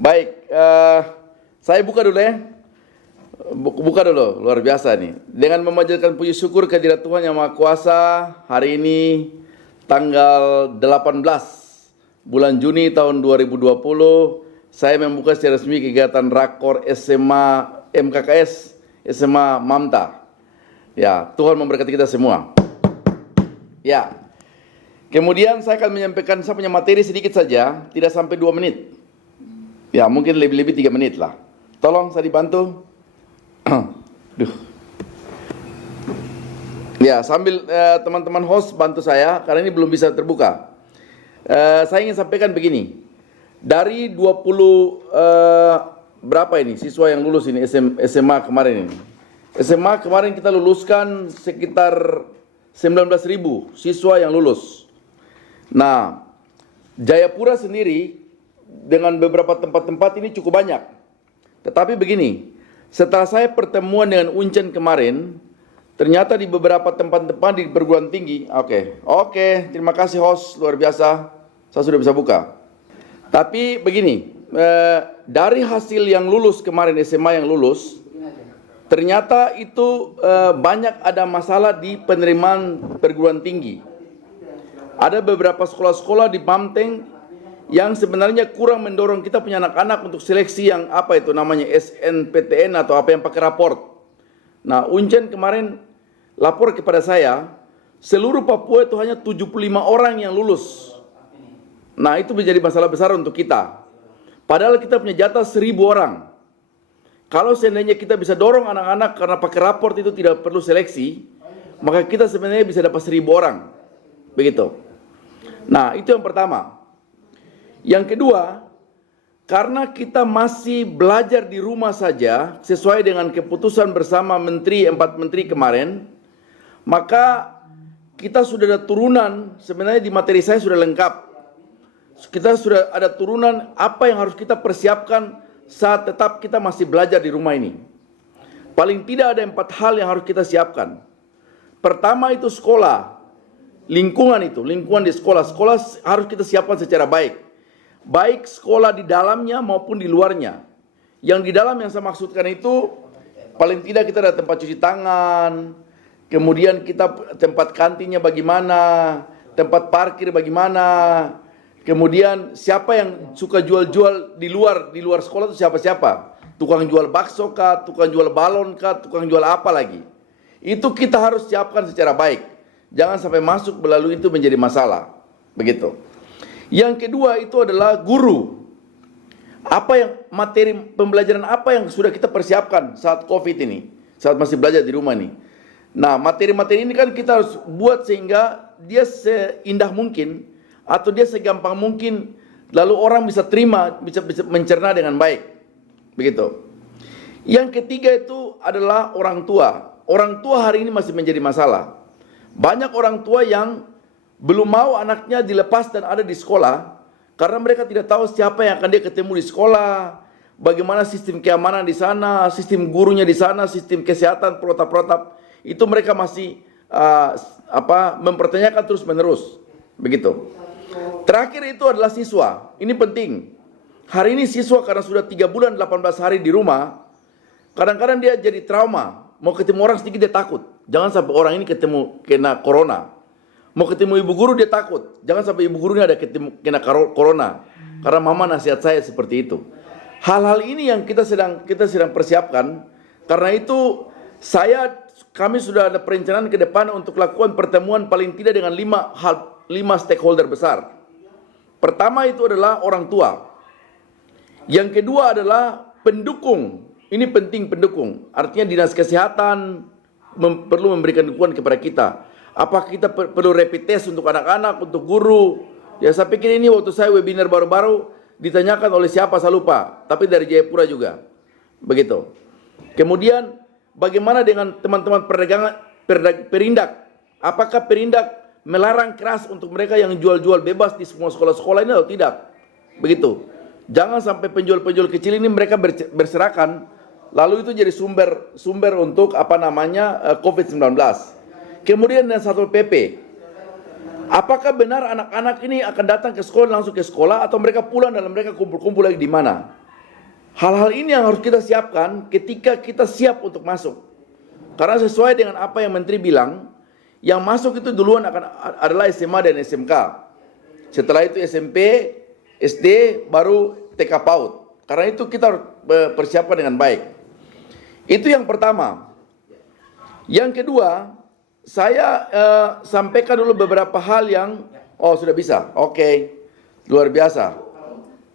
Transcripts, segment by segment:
Baik, saya buka dulu ya. Buka dulu, luar biasa nih. Dengan memanjatkan puji syukur kehadirat Tuhan Yang Maha Kuasa, hari ini tanggal 18 bulan Juni tahun 2020, saya membuka secara resmi kegiatan Rakor SMA MKKS SMA Mamta. Ya, Tuhan memberkati kita semua. Ya. Kemudian saya akan menyampaikan, saya punya materi sedikit saja, tidak sampai 2 menit. Ya, mungkin lebih-lebih 3 menit lah. Tolong saya dibantu. Duh. Ya, sambil teman-teman host bantu saya, karena ini belum bisa terbuka. Saya ingin sampaikan begini. Dari 20 berapa ini siswa yang lulus ini SMA kemarin ini. SMA kemarin kita luluskan sekitar 19.000 siswa yang lulus. Nah, Jayapura sendiri dengan beberapa tempat-tempat ini cukup banyak. Tetapi begini, setelah saya pertemuan dengan Uncen kemarin, ternyata di beberapa tempat-tempat di perguruan tinggi, oke, terima kasih host, luar biasa, saya sudah bisa buka. Tapi begini, dari hasil yang lulus kemarin, SMA yang lulus, ternyata itu banyak ada masalah di penerimaan perguruan tinggi. Ada beberapa sekolah-sekolah di Banteng yang sebenarnya kurang mendorong kita punya anak-anak untuk seleksi yang apa itu namanya SNPTN atau apa yang pakai raport. Nah, Uncen kemarin lapor kepada saya, seluruh Papua itu hanya 75 orang yang lulus. Nah, itu menjadi masalah besar untuk kita. Padahal kita punya jatah 1.000 orang. Kalau seandainya kita bisa dorong anak-anak karena pakai raport itu tidak perlu seleksi, maka kita sebenarnya bisa dapat 1.000 orang. Begitu. Nah, itu yang pertama. Yang kedua, karena kita masih belajar di rumah saja, sesuai dengan keputusan bersama 4 menteri kemarin, maka kita sudah ada turunan, sebenarnya di materi saya sudah lengkap. Kita sudah ada turunan apa yang harus kita persiapkan saat tetap kita masih belajar di rumah ini. Paling tidak ada 4 hal yang harus kita siapkan. Pertama itu sekolah. Lingkungan di sekolah harus kita siapkan secara baik. Baik sekolah di dalamnya maupun di luarnya. Yang di dalam yang saya maksudkan itu, paling tidak kita ada tempat cuci tangan, kemudian kita tempat kantinnya bagaimana, tempat parkir bagaimana, kemudian siapa yang suka jual-jual di luar sekolah itu siapa-siapa. Tukang jual bakso kah, tukang jual balon kah, tukang jual apa lagi. Itu kita harus siapkan secara baik. Jangan sampai masuk melalui itu menjadi masalah. Begitu. Yang kedua itu adalah guru. Apa yang materi pembelajaran apa yang sudah kita persiapkan saat COVID ini, saat masih belajar di rumah ini. Nah, materi-materi ini kan kita harus buat sehingga dia seindah mungkin atau dia segampang mungkin lalu orang bisa terima, bisa mencerna dengan baik. Begitu. Yang ketiga itu adalah orang tua. Orang tua hari ini masih menjadi masalah. Banyak orang tua yang belum mau anaknya dilepas dan ada di sekolah karena mereka tidak tahu siapa yang akan dia ketemu di sekolah, bagaimana sistem keamanan di sana, sistem gurunya di sana, sistem kesehatan, protap-protap. Itu mereka masih mempertanyakan terus-menerus. Begitu. Terakhir itu adalah siswa. Ini penting. Hari ini siswa karena sudah 3 bulan 18 hari di rumah, kadang-kadang dia jadi trauma. Mau ketemu orang sedikit dia takut. Jangan sampai orang ini kena corona. Mau ketemu ibu guru dia takut. Jangan sampai ibu gurunya ada kena corona. Karena mama nasihat saya seperti itu. Hal-hal ini yang kita sedang persiapkan. Karena itu kami sudah ada perencanaan ke depan untuk lakukan pertemuan paling tidak dengan 5 stakeholder besar. Pertama itu adalah orang tua. Yang kedua adalah pendukung. Ini penting pendukung. Artinya dinas kesehatan perlu memberikan dukungan kepada kita. Apakah kita perlu rapid test untuk anak-anak, untuk guru? Ya saya pikir ini waktu saya webinar baru-baru ditanyakan oleh siapa saya lupa. Tapi dari Jayapura juga. Begitu. Kemudian bagaimana dengan teman-teman perindak? Apakah perindak melarang keras untuk mereka yang jual-jual bebas di semua sekolah-sekolah ini atau tidak? Begitu. Jangan sampai penjual-penjual kecil ini mereka berserakan, lalu itu jadi sumber untuk COVID-19. Kemudian dengan Satpol PP. Apakah benar anak-anak ini akan datang ke sekolah langsung ke sekolah atau mereka pulang dan mereka kumpul-kumpul lagi di mana? Hal-hal ini yang harus kita siapkan ketika kita siap untuk masuk. Karena sesuai dengan apa yang Menteri bilang, yang masuk itu duluan adalah SMA dan SMK. Setelah itu SMP, SD, baru TK PAUD. Karena itu kita harus persiapkan dengan baik. Itu yang pertama. Yang kedua, saya sampaikan dulu beberapa hal yang, oh sudah bisa, oke, luar biasa.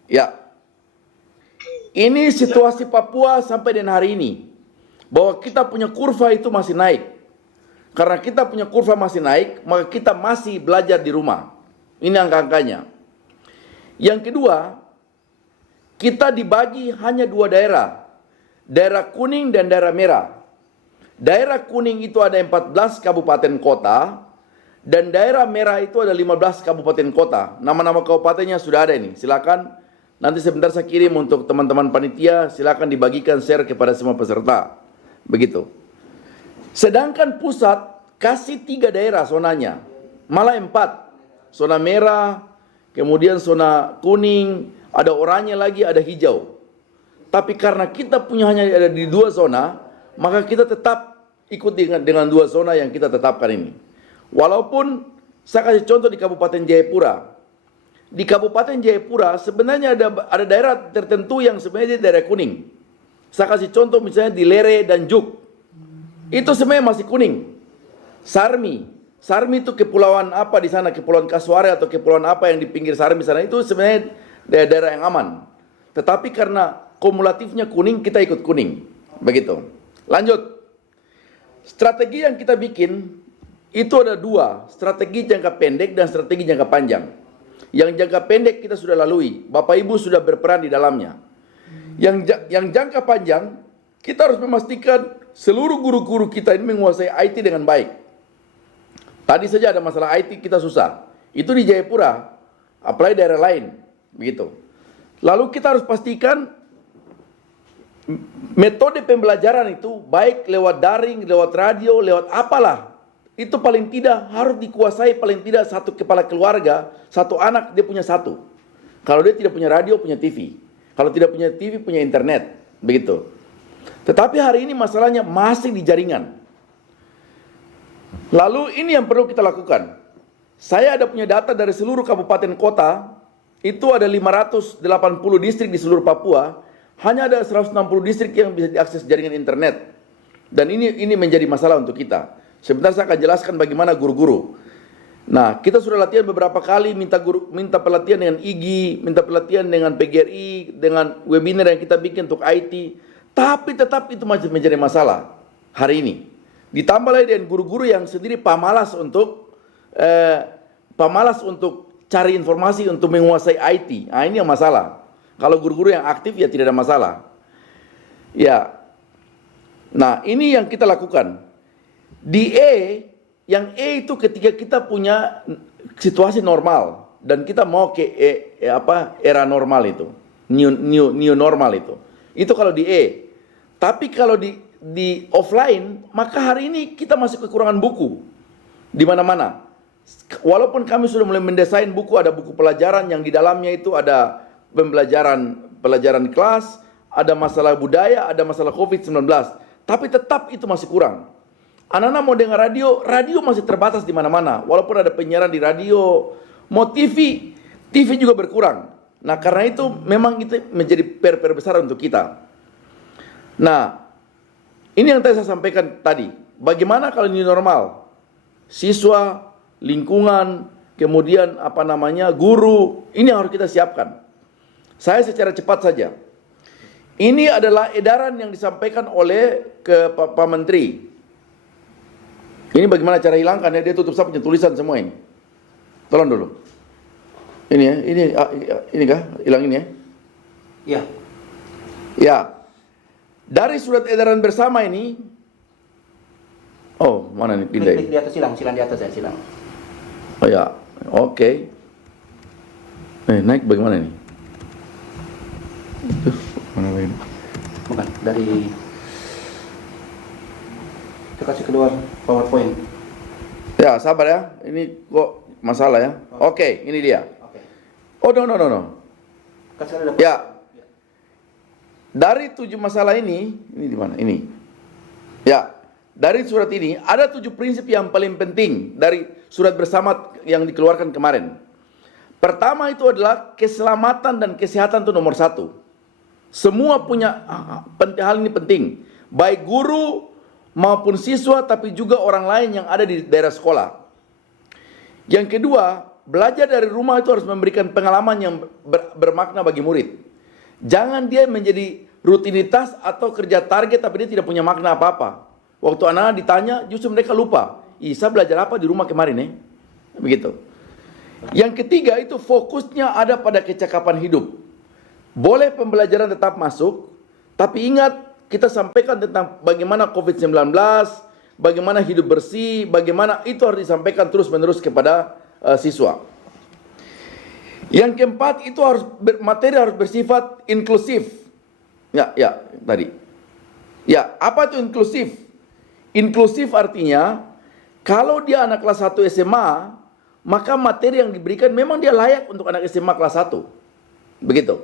Ya, ini situasi Papua sampai dengan hari ini, bahwa kita punya kurva itu masih naik. Karena kita punya kurva masih naik, maka kita masih belajar di rumah. Ini angka-angkanya. Yang kedua, kita dibagi hanya 2 daerah. Daerah kuning dan daerah merah. Daerah kuning itu ada 14 kabupaten kota, dan daerah merah itu ada 15 kabupaten kota. Nama-nama kabupatennya sudah ada ini. Silakan, nanti sebentar saya kirim untuk teman-teman panitia, silakan dibagikan share kepada semua peserta. Begitu. Sedangkan pusat kasih 3 daerah zonanya, malah 4. Zona merah, kemudian zona kuning, ada oranye lagi, ada hijau. Tapi karena kita punya hanya ada di 2 zona, maka kita tetap ikut dengan 2 zona yang kita tetapkan ini. Walaupun saya kasih contoh di Kabupaten Jayapura. Di Kabupaten Jayapura sebenarnya ada daerah tertentu yang sebenarnya daerah kuning. Saya kasih contoh misalnya di Lere dan Juk. Itu sebenarnya masih kuning. Sarmi itu kepulauan apa di sana, Kepulauan Kasuari atau kepulauan apa yang di pinggir Sarmi sana, itu sebenarnya daerah yang aman. Tetapi karena kumulatifnya kuning, kita ikut kuning. Begitu. Lanjut. Strategi yang kita bikin itu ada 2, strategi jangka pendek dan strategi jangka panjang. Yang jangka pendek kita sudah lalui, Bapak Ibu sudah berperan di dalamnya. Yang jangka panjang, kita harus memastikan seluruh guru-guru kita ini menguasai IT dengan baik. Tadi saja ada masalah IT kita susah. Itu di Jayapura, apalagi daerah lain, begitu. Lalu kita harus pastikan metode pembelajaran itu baik lewat daring, lewat radio, lewat apalah. Itu paling tidak harus dikuasai paling tidak 1 kepala keluarga, 1 anak dia punya 1. Kalau dia tidak punya radio, punya TV. Kalau tidak punya TV, punya internet, begitu. Tetapi hari ini masalahnya masih di jaringan. Lalu ini yang perlu kita lakukan. Saya ada punya data dari seluruh kabupaten kota, itu ada 580 distrik di seluruh Papua, hanya ada 160 distrik yang bisa diakses jaringan internet. Dan ini menjadi masalah untuk kita. Sebentar saya akan jelaskan bagaimana guru-guru. Nah, kita sudah latihan beberapa kali, minta pelatihan dengan IGI, minta pelatihan dengan PGRI, dengan webinar yang kita bikin untuk IT. Tapi tetap itu masih menjadi masalah hari ini. Ditambah lagi dengan guru-guru yang sendiri pamalas untuk cari informasi untuk menguasai IT. Nah, ini yang masalah. Kalau guru-guru yang aktif ya tidak ada masalah. Ya. Nah, ini yang kita lakukan. Di yang itu ketika kita punya situasi normal dan kita mau ke era normal itu, new normal itu. Itu kalau di Tapi kalau di offline, maka hari ini kita masih kekurangan buku di mana-mana. Walaupun kami sudah mulai mendesain buku, ada buku pelajaran yang di dalamnya itu ada pelajaran kelas, ada masalah budaya, ada masalah COVID-19, tapi tetap itu masih kurang. Anak-anak mau dengar radio masih terbatas di mana-mana. Walaupun ada penyiaran di radio, mau TV juga berkurang. Nah, karena itu memang itu menjadi PR besar untuk kita. Nah, ini yang tadi saya sampaikan tadi. Bagaimana kalau ini normal? Siswa, lingkungan, kemudian guru, ini yang harus kita siapkan. Saya secara cepat saja. Ini adalah edaran yang disampaikan oleh Pak Menteri. Ini bagaimana cara hilangkan ya, dia tutup saya punya tulisan semua ini. Tolong dulu. Ini ya, ini kah? Hilang ini ya? Iya. Ya. Dari surat edaran bersama ini, oh mana nih pindah? Klik di atas, silang di atas ya, silang. Oh ya, oke. Naik bagaimana ini? Mana lagi? Bukan, dari kita kasih keluar PowerPoint. Ya, sabar ya. Ini kok masalah ya. Oke, ini dia. Oke. Oh, no. Kan saya ada Ya. Dari 7 masalah ini di mana? Ini. Ya, dari surat ini ada 7 prinsip yang paling penting dari surat bersama yang dikeluarkan kemarin. Pertama itu adalah keselamatan dan kesehatan itu nomor 1. Semua punya hal ini penting. Baik guru maupun siswa, tapi juga orang lain yang ada di daerah sekolah. Yang kedua, belajar dari rumah itu harus memberikan pengalaman yang bermakna bagi murid. Jangan dia menjadi rutinitas atau kerja target tapi dia tidak punya makna apa-apa. Waktu anak-anak ditanya, justru mereka lupa. Saya belajar apa di rumah kemarin Begitu. Yang ketiga itu fokusnya ada pada kecakapan hidup. Boleh pembelajaran tetap masuk, tapi ingat kita sampaikan tentang bagaimana COVID-19, bagaimana hidup bersih, bagaimana itu harus disampaikan terus-menerus kepada siswa. Yang keempat itu materi harus bersifat inklusif. Tadi. Apa itu inklusif? Inklusif artinya kalau dia anak kelas 1 SMA, maka materi yang diberikan memang dia layak untuk anak SMA kelas 1. Begitu.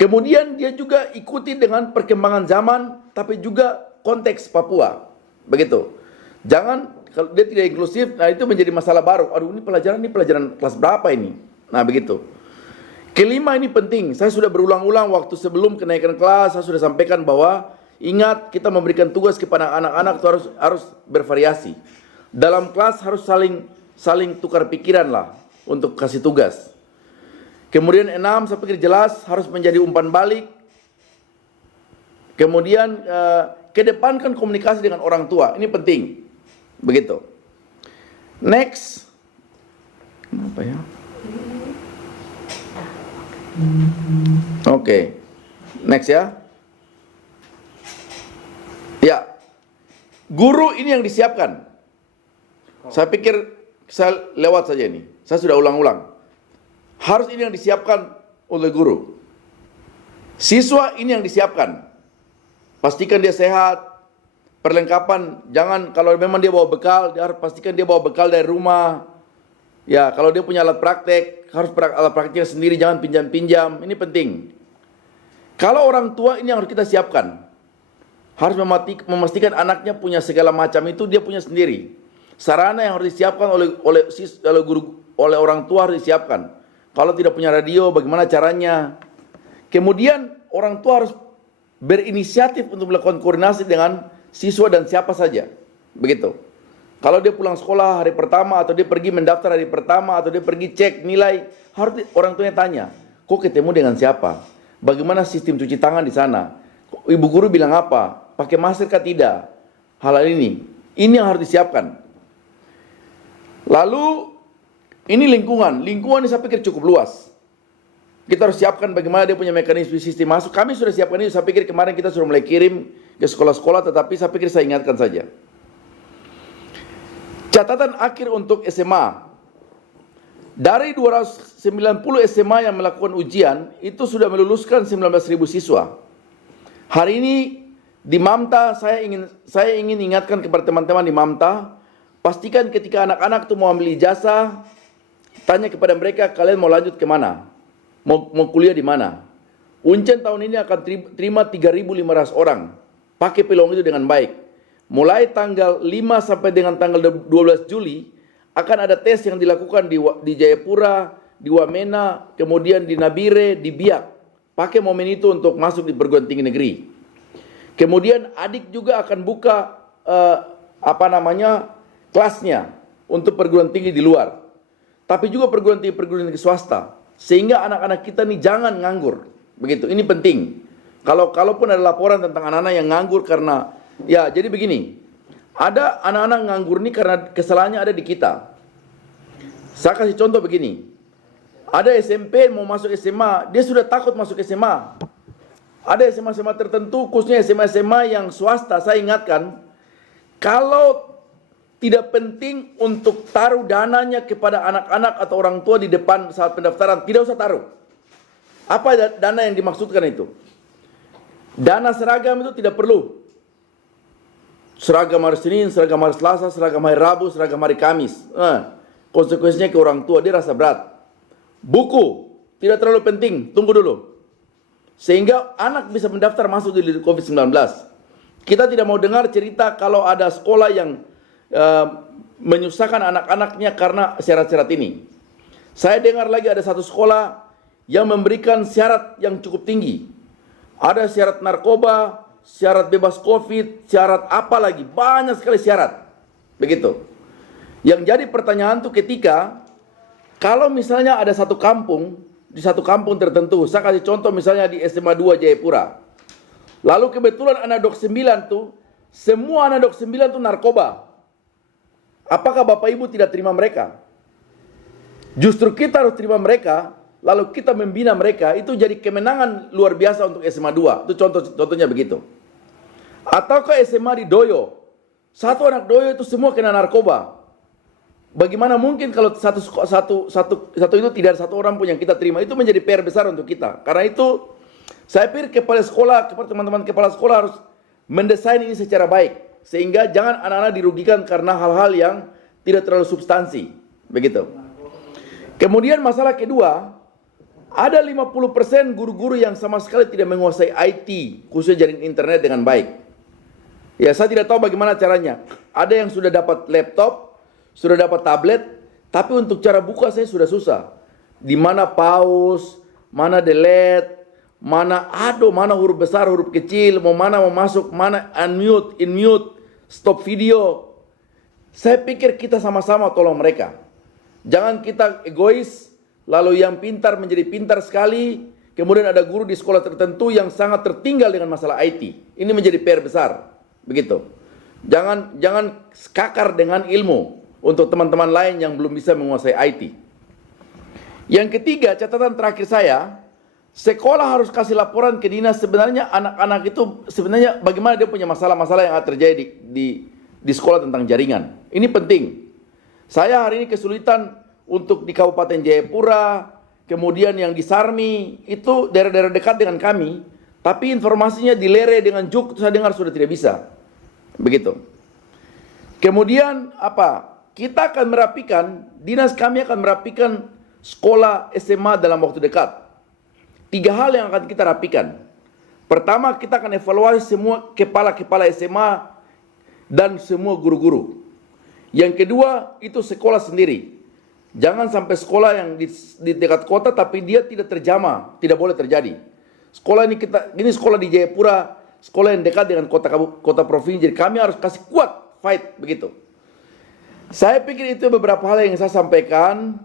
Kemudian dia juga ikuti dengan perkembangan zaman, tapi juga konteks Papua. Begitu. Jangan, kalau dia tidak inklusif, itu menjadi masalah baru. Aduh, ini pelajaran kelas berapa ini? Nah, begitu. Kelima ini penting. Saya sudah berulang-ulang waktu sebelum kenaikan kelas, saya sudah sampaikan bahwa ingat kita memberikan tugas kepada anak-anak itu harus bervariasi. Dalam kelas harus saling tukar pikiran lah untuk kasih tugas. Kemudian 6, saya pikir jelas harus menjadi umpan balik. Kemudian kedepankan komunikasi dengan orang tua. Ini penting. Begitu. Next. Apa ya? Oke. Next ya. Ya. Guru ini yang disiapkan. Saya pikir saya lewat saja ini. Saya sudah ulang-ulang. Harus ini yang disiapkan oleh guru. Siswa ini yang disiapkan. Pastikan dia sehat. Perlengkapan, jangan kalau memang dia bawa bekal, dia harus pastikan dia bawa bekal dari rumah. Ya, kalau dia punya alat praktek, harus alat prakteknya sendiri, jangan pinjam-pinjam. Ini penting. Kalau orang tua ini yang harus kita siapkan. Harus memastikan anaknya punya segala macam itu dia punya sendiri. Sarana yang harus disiapkan oleh orang tua harus disiapkan. Kalau tidak punya radio, bagaimana caranya? Kemudian orang tua harus berinisiatif untuk melakukan koordinasi dengan siswa dan siapa saja. Begitu. Kalau dia pulang sekolah hari pertama, atau dia pergi mendaftar hari pertama, atau dia pergi cek nilai, harus orang tuanya tanya, kok ketemu dengan siapa? Bagaimana sistem cuci tangan di sana? Ibu guru bilang apa? Pakai masker kah tidak? Hal ini yang harus disiapkan. Lalu ini lingkungan ini saya pikir cukup luas. Kita harus siapkan bagaimana dia punya mekanisme sistem masuk. Kami sudah siapkan ini, saya pikir kemarin kita sudah mulai kirim ke sekolah-sekolah, tetapi saya pikir saya ingatkan saja. Catatan akhir untuk SMA. Dari 290 SMA yang melakukan ujian, itu sudah meluluskan 19.000 siswa. Hari ini di Mamta, saya ingin ingatkan kepada teman-teman di Mamta, pastikan ketika anak-anak itu mau ambil ijazah, tanya kepada mereka, kalian mau lanjut kemana? Mau kuliah di mana? Uncen tahun ini akan terima 3.500 orang. Pakai peluang itu dengan baik. Mulai tanggal 5 sampai dengan tanggal 12 Juli akan ada tes yang dilakukan di Jayapura, di Wamena, kemudian di Nabire, di Biak. Pakai momen itu untuk masuk di perguruan tinggi negeri. Kemudian adik juga akan buka kelasnya untuk perguruan tinggi di luar. Tapi juga perguruan tinggi swasta. Sehingga anak-anak kita nih jangan nganggur. Begitu, ini penting. Kalaupun ada laporan tentang anak-anak yang nganggur karena jadi begini, ada anak-anak nganggur ini karena kesalahannya ada di kita. Saya kasih contoh begini, ada SMP mau masuk SMA, dia sudah takut masuk SMA. Ada SMA-SMA tertentu, khususnya SMA-SMA yang swasta, saya ingatkan, kalau tidak penting untuk taruh dananya kepada anak-anak atau orang tua di depan saat pendaftaran, tidak usah taruh. Apa dana yang dimaksudkan itu? Dana seragam itu tidak perlu. Seragam hari Senin, seragam hari Selasa, seragam hari Rabu, seragam hari Kamis. Konsekuensinya ke orang tua, dia rasa berat. Buku, tidak terlalu penting, tunggu dulu. sehingga anak bisa mendaftar masuk di COVID-19. Kita tidak mau dengar cerita kalau ada sekolah yang menyusahkan anak-anaknya karena syarat-syarat ini. Saya dengar lagi ada satu sekolah yang memberikan syarat yang cukup tinggi. Ada syarat narkoba, syarat bebas COVID, syarat apa lagi, banyak sekali syarat. Begitu. Yang jadi pertanyaan tuh ketika kalau misalnya ada satu kampung, di satu kampung tertentu, saya kasih contoh misalnya di SMA 2 Jayapura. Lalu kebetulan anak dok 9 tuh, semua anak dok 9 tuh narkoba. Apakah Bapak Ibu tidak terima mereka? Justru kita harus terima mereka, lalu kita membina mereka, itu jadi kemenangan luar biasa untuk SMA 2. Itu contohnya begitu. Ataukah SMA di Doyo, satu anak Doyo itu semua kena narkoba. Bagaimana mungkin kalau satu itu tidak ada satu orang pun yang kita terima? Itu menjadi PR besar untuk kita. Karena itu saya pikir kepala sekolah, teman-teman kepala sekolah harus mendesain ini secara baik, sehingga jangan anak-anak dirugikan karena hal-hal yang tidak terlalu substansi. Begitu. Kemudian masalah kedua, ada 50% guru-guru yang sama sekali tidak menguasai IT, khususnya jaringan internet dengan baik. Ya, saya tidak tahu bagaimana caranya. Ada yang sudah dapat laptop, sudah dapat tablet, tapi untuk cara buka saya sudah susah. Di mana pause, mana delete, mana huruf besar, huruf kecil, mau masuk, mana unmute, in-mute, stop video. Saya pikir kita sama-sama tolong mereka. Jangan kita egois, lalu yang pintar menjadi pintar sekali, kemudian ada guru di sekolah tertentu yang sangat tertinggal dengan masalah IT. Ini menjadi PR besar, begitu. Jangan kakar dengan ilmu untuk teman-teman lain yang belum bisa menguasai IT. Yang ketiga, catatan terakhir saya, sekolah harus kasih laporan ke dinas sebenarnya anak-anak itu sebenarnya bagaimana dia punya masalah-masalah yang terjadi di sekolah tentang jaringan. Ini penting. Saya hari ini kesulitan untuk di Kabupaten Jayapura, kemudian yang di Sarmi, itu daerah-daerah dekat dengan kami, tapi informasinya di Lere dengan Juk, saya dengar sudah tidak bisa. Begitu. Kemudian apa? Kita akan merapikan, dinas kami akan merapikan sekolah SMA dalam waktu dekat. 3 hal yang akan kita rapikan. Pertama, kita akan evaluasi semua kepala-kepala SMA dan semua guru-guru. Yang kedua, itu sekolah sendiri. Jangan sampai sekolah yang di dekat kota tapi dia tidak terjamah, tidak boleh terjadi. Sekolah ini sekolah di Jayapura, sekolah yang dekat dengan kota provinsi. Jadi kami harus kasih kuat fight begitu. Saya pikir itu beberapa hal yang saya sampaikan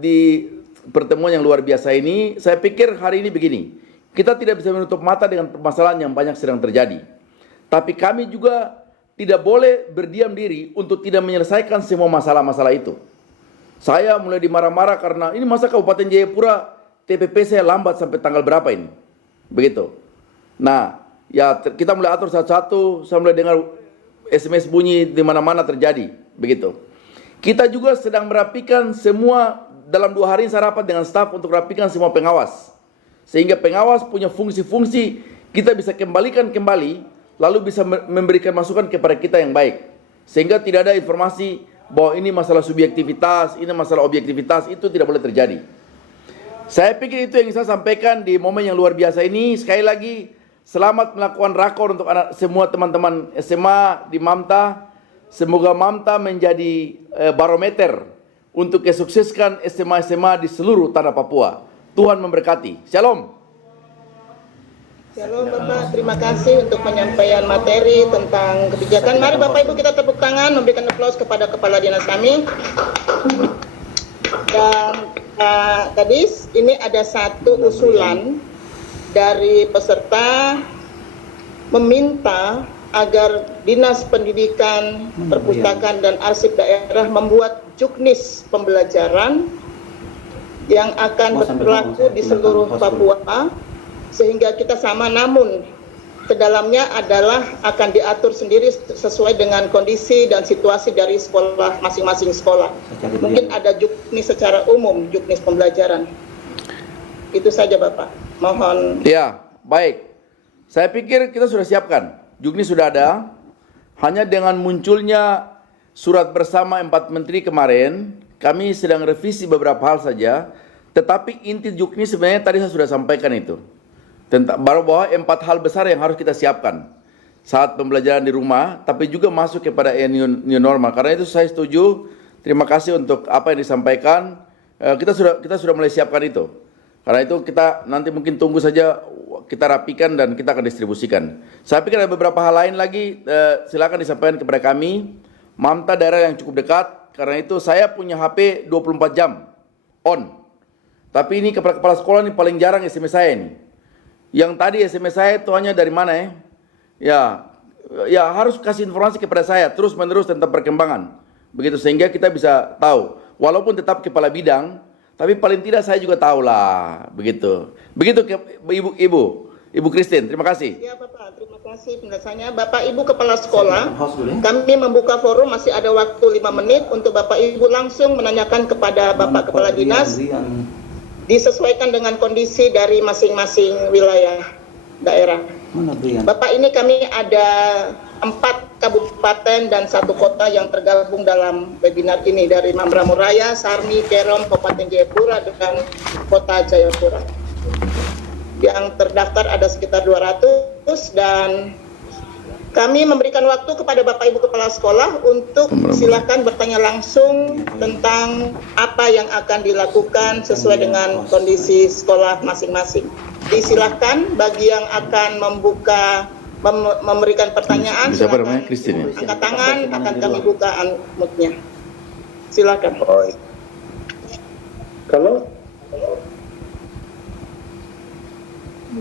di pertemuan yang luar biasa ini. Saya pikir hari ini begini, kita tidak bisa menutup mata dengan permasalahan yang banyak sedang terjadi. Tapi kami juga tidak boleh berdiam diri untuk tidak menyelesaikan semua masalah-masalah itu. Saya mulai dimarah-marah karena ini masa Kabupaten Jayapura TPP saya lambat sampai tanggal berapa ini. Begitu. Nah, ya kita mulai atur satu-satu, saya mulai dengar SMS bunyi di mana-mana terjadi. Begitu. Kita juga sedang merapikan semua, dalam 2 hari saya rapat dengan staf untuk rapikan semua pengawas. Sehingga pengawas punya fungsi-fungsi, kita bisa kembalikan kembali, lalu bisa memberikan masukan kepada kita yang baik. Sehingga tidak ada informasi bahwa ini masalah subjektivitas, ini masalah objektivitas, itu tidak boleh terjadi. Saya pikir itu yang saya sampaikan di momen yang luar biasa ini. Sekali lagi, selamat melakukan rakor untuk semua teman-teman SMA di Mamta. Semoga Mamta menjadi barometer untuk kesukseskan SMA-SMA di seluruh tanah Papua. Tuhan memberkati. Shalom. Shalom Bapak, terima kasih untuk penyampaian materi tentang kebijakan. Mari Bapak Ibu kita tepuk tangan, memberikan aplaus kepada Kepala Dinas kami. Dan Kadis, ini ada satu usulan dari peserta meminta agar Dinas Pendidikan, Perpustakaan dan Arsip Daerah membuat juknis pembelajaran yang akan berlaku di seluruh Papua, sehingga kita sama, namun kedalamnya adalah akan diatur sendiri sesuai dengan kondisi dan situasi dari sekolah, masing-masing sekolah. Mungkin ada juknis secara umum, juknis pembelajaran. Itu saja Bapak, mohon. Ya, baik. Saya pikir kita sudah siapkan. Juknis sudah ada. Hanya dengan munculnya surat bersama 4 menteri kemarin, kami sedang revisi beberapa hal saja. Tetapi inti juknis sebenarnya tadi saya sudah sampaikan itu. tentang bahwa 4 hal besar yang harus kita siapkan saat pembelajaran di rumah, tapi juga masuk kepada new normal. Karena itu saya setuju. Terima kasih untuk apa yang disampaikan. Kita sudah mulai siapkan itu. Karena itu kita nanti mungkin tunggu saja, kita rapikan dan kita akan distribusikan. Saya pikir ada beberapa hal lain lagi, silakan disampaikan kepada kami. Mamta daerah yang cukup dekat, karena itu saya punya HP 24 jam on. Tapi ini kepala sekolah ini paling jarang SMS saya ini. Yang tadi SMS saya itu hanya dari mana ya? Ya harus kasih informasi kepada saya terus menerus tentang perkembangan. Begitu sehingga kita bisa tahu. Walaupun tetap kepala bidang, tapi paling tidak saya juga tahu lah. Begitu. Begitu Ibu Christine, terima kasih. Ya Bapak, terima kasih penjelasannya. Bapak Ibu Kepala Sekolah, kami membuka forum, masih ada waktu 5 menit untuk Bapak Ibu langsung menanyakan kepada Bapak Kepala Dinas. Disesuaikan dengan kondisi dari masing-masing wilayah daerah. Bapak, ini kami ada 4 kabupaten dan 1 kota yang tergabung dalam webinar ini, dari Mambramo Raya, Sarmi, Kerom, Kabupaten Jayapura, dan Kota Jayapura. Yang terdaftar ada sekitar 200 dan kami memberikan waktu kepada Bapak Ibu Kepala Sekolah untuk silakan bertanya langsung tentang apa yang akan dilakukan sesuai dengan kondisi sekolah masing-masing. Disilahkan bagi yang akan memberikan pertanyaan, Siapa namanya? Christine, ya? angkat tangan, akan kami buka unmute-nya. Silakan. Kalau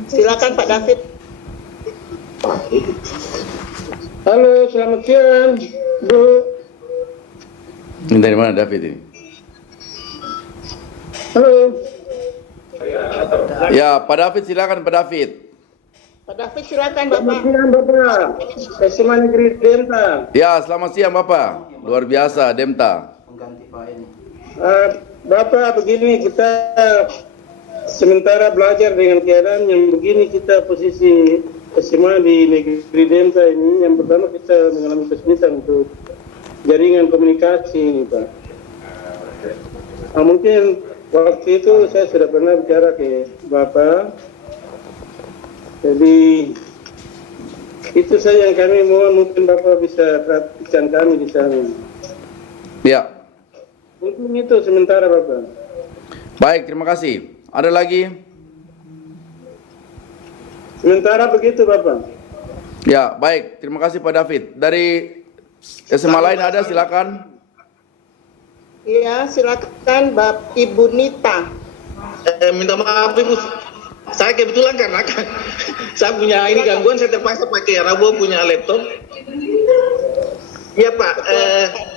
Silakan Pak David. halo, selamat siang, Bu. Ini dari mana David ini? Halo. Ya, Pak David, silakan Pak David. Pak David silakan Selamat Bapak. siang, Bapak. SMA Negeri Denta. Ya, selamat siang Bapak. Luar biasa, Demta. Pengganti Pak ini. Bapak, begini kita sementara belajar dengan keadaan yang begini, kita posisi SMA di Negeri Denta ini, yang pertama kita mengalami kesulitan untuk jaringan komunikasi ini, Pak. Mungkin waktu itu saya sudah pernah bicara ke Bapak. Jadi itu saja yang kami mohon, mungkin Bapak bisa perhatikan kami di sana. Ya, Mungkin itu sementara, Bapak. baik, terima kasih. Ada lagi? Sementara begitu, Bapak. Ya, baik. Terima kasih Pak David. Dari SMA lain ada, silakan. Iya, silakan Ibu Nita. Minta maaf Ibu, saya kebetulan karena saya punya ini gangguan, saya terpaksa pakai Rabu punya laptop. Iya Pak,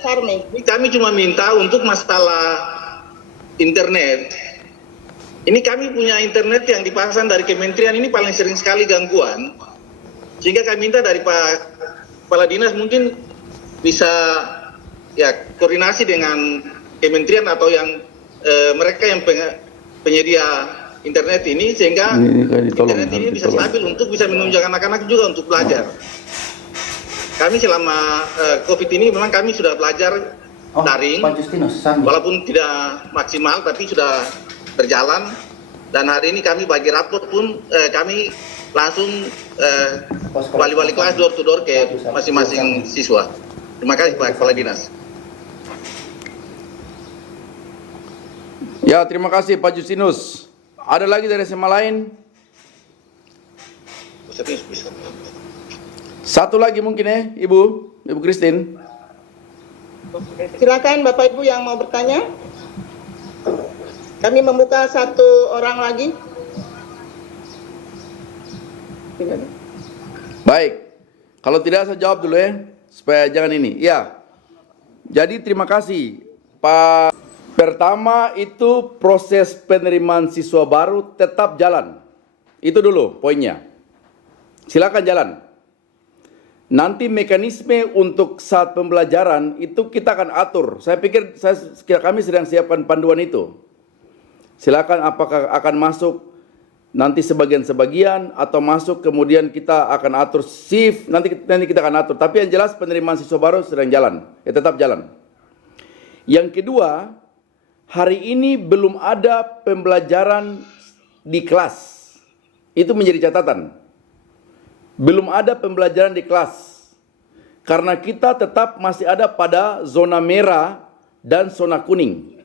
Sarmi. kami cuma minta untuk masalah internet. Ini kami punya internet yang dipasang dari kementerian ini paling sering sekali gangguan. Sehingga kami minta dari Pak Kepala Dinas mungkin bisa ya koordinasi dengan kementerian atau yang mereka yang penyedia internet ini, sehingga internet ini bisa stabil untuk bisa menunjang anak-anak juga untuk belajar. Kami selama COVID ini memang kami sudah belajar daring, Pak Justinus, Sami. walaupun tidak maksimal tapi sudah berjalan, dan hari ini kami bagi rapot pun kami langsung wali-wali kelas door to door ke masing-masing siswa. Terima kasih Pak Kepala Dinas. Ya, terima kasih Pak Justinus. Ada lagi dari SMA lain? Satu lagi mungkin Ibu Christine. Silakan Bapak Ibu yang mau bertanya. Kami membuka 1 orang lagi. Baik. Kalau tidak saya jawab dulu supaya jangan ini. Ya. Jadi terima kasih Pak. Pertama itu proses penerimaan siswa baru tetap jalan. Itu dulu poinnya. Silakan jalan. Nanti mekanisme untuk saat pembelajaran itu kita akan atur. Saya pikir kami sedang siapkan panduan itu. Silakan apakah akan masuk nanti sebagian-sebagian atau masuk kemudian kita akan atur shift, nanti kita akan atur. Tapi yang jelas penerimaan siswa baru sedang jalan, tetap jalan. Yang kedua, hari ini belum ada pembelajaran di kelas. Itu menjadi catatan. Belum ada pembelajaran di kelas. Karena kita tetap masih ada pada zona merah dan zona kuning.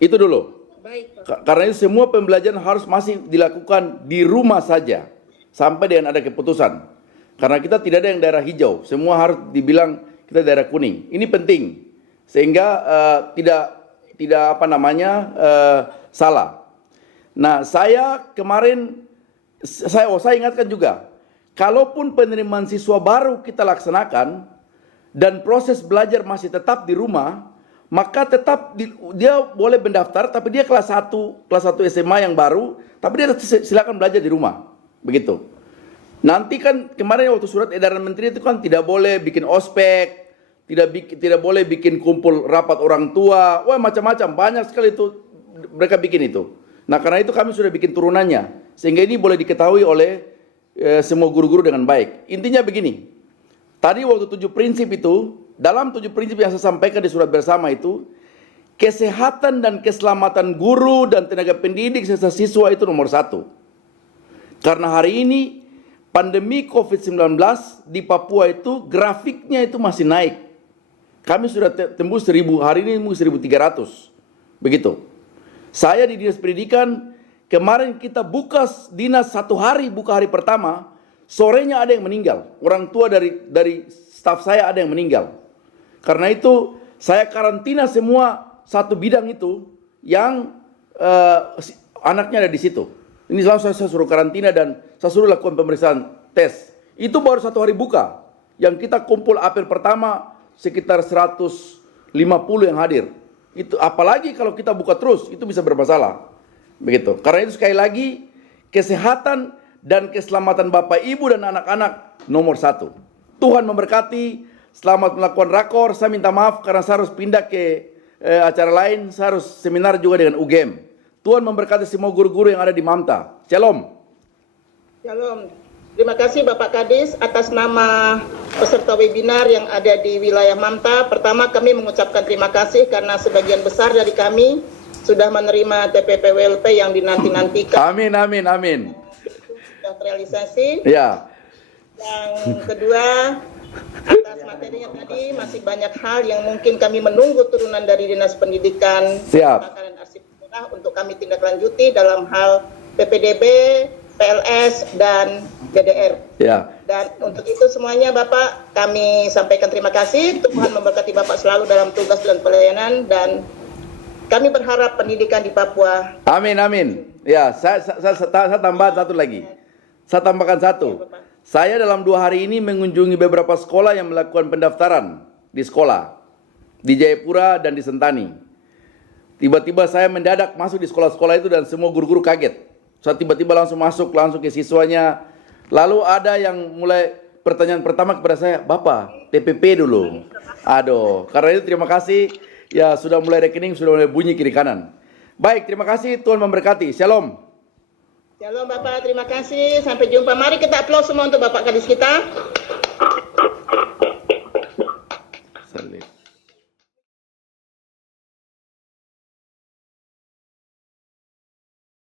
Itu dulu. Baik, Pak. Karena itu semua pembelajaran harus masih dilakukan di rumah saja. Sampai dengan ada keputusan. Karena kita tidak ada yang daerah hijau. Semua harus dibilang kita daerah kuning. Ini penting. Sehingga tidak apa namanya salah. Nah, saya kemarin saya ingatkan juga, kalaupun penerimaan siswa baru kita laksanakan dan proses belajar masih tetap di rumah, maka tetap dia boleh mendaftar, tapi dia kelas 1 SMA yang baru, tapi dia silakan belajar di rumah, begitu. Nanti kan kemarin waktu surat edaran menteri itu kan tidak boleh bikin ospek, tidak boleh bikin kumpul rapat orang tua, wah macam-macam, banyak sekali itu mereka bikin itu. Nah karena itu kami sudah bikin turunannya, sehingga ini boleh diketahui oleh semua guru-guru dengan baik. Intinya begini, tadi waktu 7 prinsip itu, dalam 7 prinsip yang saya sampaikan di surat bersama itu, kesehatan dan keselamatan guru dan tenaga pendidik serta siswa itu nomor 1. Karena hari ini pandemi COVID-19 di Papua itu grafiknya itu masih naik. Kami sudah tembus 1.000, hari ini 1.300. Begitu. Saya di Dinas Pendidikan, kemarin kita buka dinas 1 hari, buka hari pertama, sorenya ada yang meninggal. Orang tua dari staf saya ada yang meninggal. Karena itu saya karantina semua satu bidang itu yang anaknya ada di situ. Ini langsung saya suruh karantina dan saya suruh lakukan pemeriksaan tes. Itu baru 1 hari buka. Yang kita kumpul apel pertama sekitar 150 yang hadir. Itu apalagi kalau kita buka terus, itu bisa bermasalah. Begitu. Karena itu sekali lagi, kesehatan dan keselamatan Bapak Ibu dan anak-anak nomor 1. Tuhan memberkati, selamat melakukan rakor. Saya minta maaf karena saya harus pindah ke acara lain, saya harus seminar juga dengan UGM. Tuhan memberkati semua guru-guru yang ada di Mamta. Shalom. Shalom. Terima kasih Bapak Kadis atas nama peserta webinar yang ada di wilayah Mamta. Pertama kami mengucapkan terima kasih karena sebagian besar dari kami sudah menerima TPP WLP yang dinanti-nantikan. Amin, amin, amin. Sudah terrealisasi. Ya. Yang kedua, atas materinya tadi masih banyak hal yang mungkin kami menunggu turunan dari Dinas Pendidikan. Siap. Dan arsip daerah untuk kami tindak lanjuti dalam hal PPDB, PLS, dan GDR. Ya. Dan untuk itu semuanya Bapak, kami sampaikan terima kasih. Tuhan memberkati Bapak selalu dalam tugas dan pelayanan, dan kami berharap pendidikan di Papua. Amin, amin. Ya, saya tambah satu lagi. Saya tambahkan satu. Saya dalam 2 hari ini mengunjungi beberapa sekolah yang melakukan pendaftaran di sekolah. Di Jayapura dan di Sentani. Tiba-tiba saya mendadak masuk di sekolah-sekolah itu dan semua guru-guru kaget. Saya tiba-tiba langsung masuk, langsung ke siswanya. Lalu ada yang mulai pertanyaan pertama kepada saya, Bapak, TPP dulu. Aduh, karena itu terima kasih. Ya, sudah mulai rekening, sudah mulai bunyi kiri kanan. Baik, terima kasih. Tuhan memberkati. Shalom. Shalom Bapak, terima kasih. Sampai jumpa. Mari kita aplaus semua untuk Bapak Kadis kita.